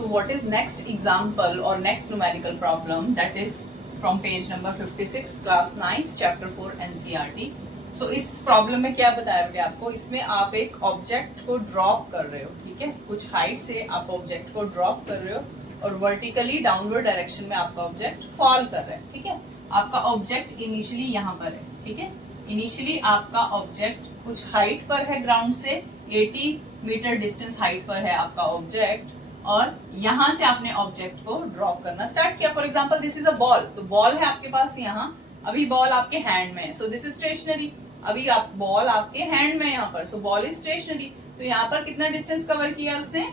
So what is next example or next numerical problem, that is from page number 56, class 9th, chapter 4 NCERT. So इस problem में क्या बताया गया आपको, इसमें आप एक ऑब्जेक्ट को ड्रॉप कर रहे हो, ठीक है, कुछ हाइट से आप ऑब्जेक्ट को ड्रॉप कर रहे हो और वर्टिकली डाउनवर्ड डायरेक्शन में आपका ऑब्जेक्ट फॉल कर रहा है, ठीक है। आपका ऑब्जेक्ट इनिशियली यहाँ पर है, ठीक है, इनिशियली आपका ऑब्जेक्ट कुछ हाइट पर है, ग्राउंड से 80 मीटर डिस्टेंस हाइट पर है आपका ऑब्जेक्ट, और यहां से आपने ऑब्जेक्ट को ड्रॉप करना स्टार्ट किया। For example this is a ball, तो बॉल है आपके पास यहाँ, अभी बॉल आपके हैंड में है, सो दिस इज स्टेशनरी। अभी आप बॉल आपके हैंड में है यहाँ पर, सो बॉल इज स्टेशनरी। तो यहाँ पर कितना डिस्टेंस कवर किया उसने,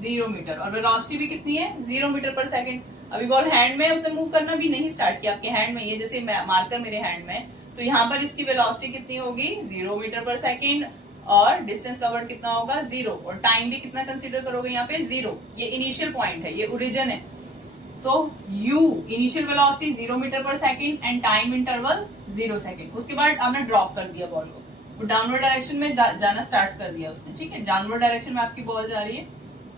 0 मीटर, और वेलोसिटी भी कितनी है, 0 मीटर पर सेकेंड। अभी बॉल हैंड में है, उसने मूव करना भी नहीं स्टार्ट किया, आपके हैंड में, ये जैसे मार्कर मेरे हैंड में, तो यहाँ पर इसकी वेलोसिटी कितनी होगी, 0 मीटर पर सेकेंड, और डिस्टेंस कवर्ड कितना होगा, 0, और टाइम भी कितना कंसीडर करोगे यहाँ पे, 0। ये इनिशियल पॉइंट है, ये ओरिजिन है, तो u initial velocity 0 metre per second and time interval 0 second. उसके बाद आपने ड्रॉप कर दिया बॉल को, तो डाउनवर्ड डायरेक्शन में जाना स्टार्ट कर दिया उसने, ठीक है, डाउनवर्ड डायरेक्शन में आपकी बॉल जा रही है,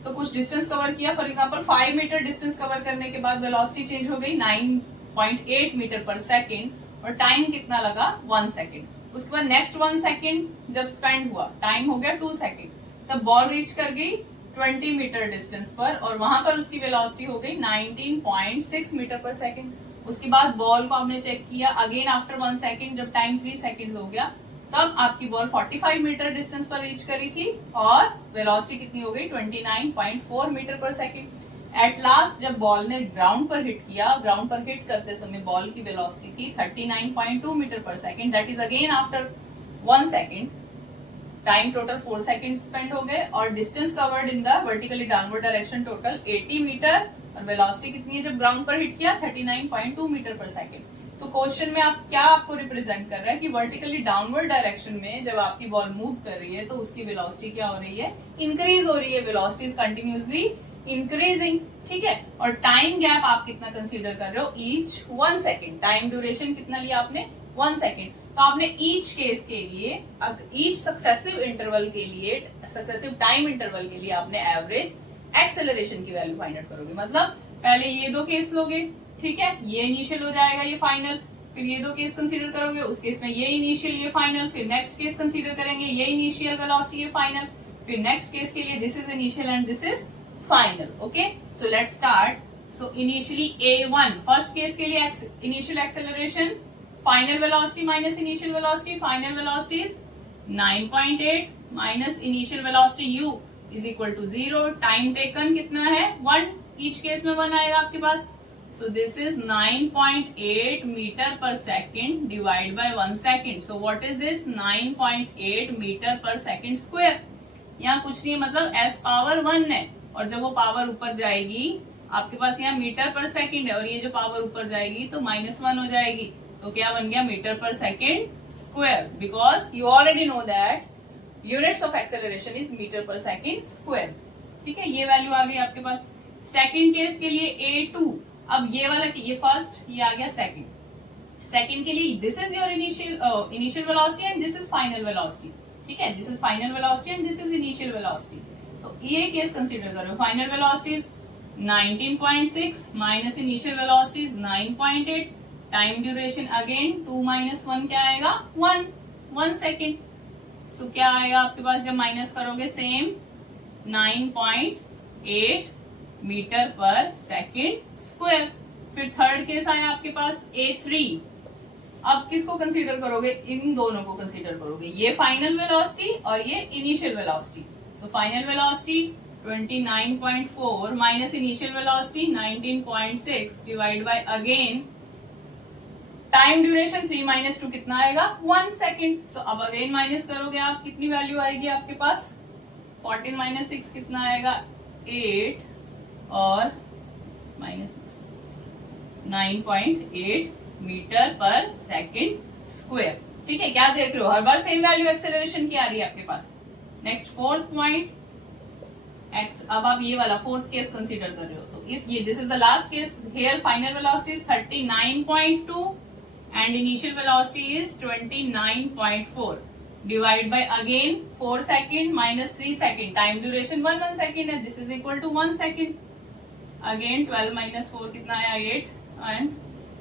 तो कुछ डिस्टेंस कवर किया। For example 5 metre distance cover करने के बाद वेलोसिटी चेंज हो गई 9.8 मीटर पर सेकेंड, और टाइम कितना लगा, 1 सेकेंड। उसके बाद नेक्स्ट 1 सेकेंड जब स्पेंड हुआ, टाइम हो गया 2 सेकेंड, तब बॉल रीच कर गई 20 मीटर डिस्टेंस पर, और वहां पर उसकी वेलोसिटी हो गई 19.6 मीटर पर सेकेंड। उसके बाद बॉल को आपने चेक किया अगेन आफ्टर 1 सेकेंड, जब टाइम 3 सेकेंड हो गया, तब आपकी बॉल 45 मीटर डिस्टेंस पर रीच करी थी, और वेलोसिटी कितनी हो गई, 29.4 metre per second. At last जब बॉल ने ग्राउंड पर हिट किया, ग्राउंड पर हिट करते समय बॉल की वेलोसिटी थी 39.2 metre per second, that is again after 1 second. Time total 4 second spend हो गए, और distance covered in the vertically downward direction total 80 metre, और वेलोसिटी कितनी है जब ग्राउंड पर हिट किया, 39.2 मीटर पर सेकेंड। तो क्वेश्चन में आप क्या आपको रिप्रेजेंट कर रहा है कि वर्टिकली डाउनवर्ड डायरेक्शन में जब आपकी बॉल मूव कर रही है तो उसकी वेलोसिटी क्या हो रही है, इंक्रीज हो रही है, वेलोसिटी इज कंटिन्यूअसली इंक्रीजिंग, ठीक है। और टाइम गैप आप कितना कंसीडर कर रहे हो, ईच 1 सेकेंड। टाइम ड्यूरेशन कितना लिया आपने, 1 सेकेंड। तो आपने ईच केस के लिए, ईच सक्सेसिव इंटरवल के लिए, सक्सेसिव टाइम इंटरवल के लिए आपने एवरेज एक्सेलरेशन की वैल्यू फाइंड आउट करोगे। मतलब पहले ये 2 केस लोगे, ठीक है, ये इनिशियल हो जाएगा, ये फाइनल, फिर ये 2 केस कंसीडर करोगे, उस केस में ये इनिशियल, ये फाइनल, फिर नेक्स्ट केस कंसीडर करेंगे, ये इनिशियल वेलोसिटी, ये फाइनल, फिर नेक्स्ट केस के लिए this is initial and this is final. Okay, so let's start. So initially A1 first case के लिए initial acceleration, final velocity minus initial velocity, final velocity is 9.8 minus initial velocity u is equal to 0। Time taken कितना है, 1, each case में 1 आएगा आपके पास। So this is 9.8 metre per second divide by 1 second. So what is this, 9.8 metre per second square. यहाँ कुछ नहीं, मतलब s पावर 1 है, और जब वो पावर ऊपर जाएगी, आपके पास यहाँ मीटर पर सेकेंड है, और ये जो पावर ऊपर जाएगी तो -1 हो जाएगी, तो क्या बन गया, metre per second square, because you already know that units of acceleration is metre per second square, ठीक है। ये वैल्यू आ गई आपके पास। सेकेंड केस के लिए A2, अब ये वाला, ये फर्स्ट, ये आ गया सेकेंड। सेकेंड के लिए this is your initial velocity and this is final velocity, ठीक है, this is final velocity and this is initial velocity. तो ये केस कंसीडर करो, final velocity is 19.6 minus initial velocity is 9.8, time duration again 2 - 1 क्या आएगा, 1 second. सो क्या आएगा आपके पास जब माइनस करोगे, same 9.8 metre per second square. फिर थर्ड केस आया आपके पास A3, अब किसको कंसीडर करोगे, इन दोनों को कंसीडर करोगे, ये फाइनल वेलोसिटी और ये initial velocity. So final velocity 29.4 minus initial velocity 19.6 divide by again time duration 3 - 2 कितना आएगा, 1 सेकेंड। सो अब अगेन माइनस करोगे आप, कितनी वैल्यू आएगी आपके पास, 14 - 6 कितना आएगा, 8, और -9.8 मीटर पर सेकेंड स्क्वायर, ठीक है। क्या देख रहे हो, हर बार सेम वैल्यू एक्सेलरेशन की आ रही है आपके पास। नेक्स्ट फोर्थ पॉइंट x, अब आप ये वाला फोर्थ केस कंसीडर कर रहे हो, तो ये this is the last case. Here final velocity is 39.2 and initial velocity is 29.4 divide by again 4 second minus 3 second, time duration 1 second है, this is equal to 1 second. Again 12 minus 4 कितना आया 8 and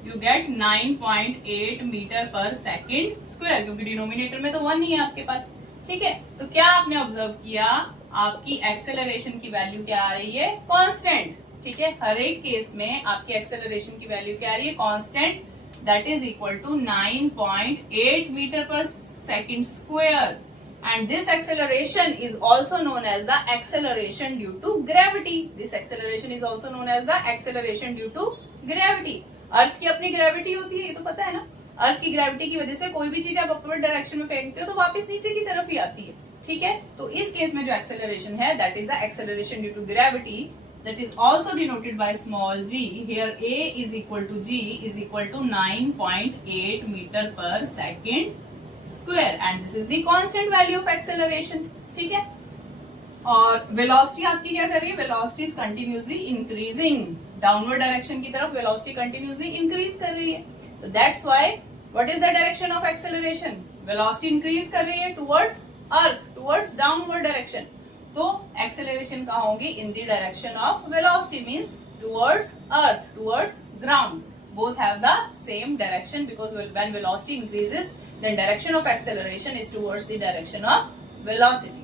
you get 9.8 metre per second square, क्योंकि denominator में तो 1 ही है आपके पास। ठीक है, तो क्या आपने ऑब्जर्व किया, आपकी एक्सेलरेशन की वैल्यू क्या आ रही है, कांस्टेंट। ठीक है, हर एक केस में आपकी एक्सेलरेशन की वैल्यू क्या आ रही है, constant, that is equal to 9.8 metre per second square. And this acceleration is also known as the acceleration due to gravity. This acceleration is also known as the acceleration due to gravity. अर्थ की अपनी gravity होती है, ये तो पता है ना। अर्थ की ग्रेविटी की वजह से कोई भी चीज आप अपवर्ड डायरेक्शन में फेंकते हो तो वापस नीचे की तरफ ही आती है। ठीक है, तो इस केस में जो एक्सेलरेशन है that is the acceleration due to gravity, that is also denoted by small g. Here a is equal to g is equal to 9.8 meter per second square and this is the constant value of acceleration. ठीक है, और velocity आपकी क्या कर रही है, velocity is continuously increasing, downward direction की तरफ वेलोसिटी कंटिन्यूसली इंक्रीज कर रही है। तो that's why what is the direction of acceleration, velocity increase कर रही है टुवर्ड्स अर्थ, टुवर्ड्स डाउनवर्ड डायरेक्शन। तो एक्सेलरेशन कहाँ होगी, in the direction of velocity, means towards earth, towards ground. Both have the same direction because when velocity increases, then direction of acceleration is towards the direction of velocity.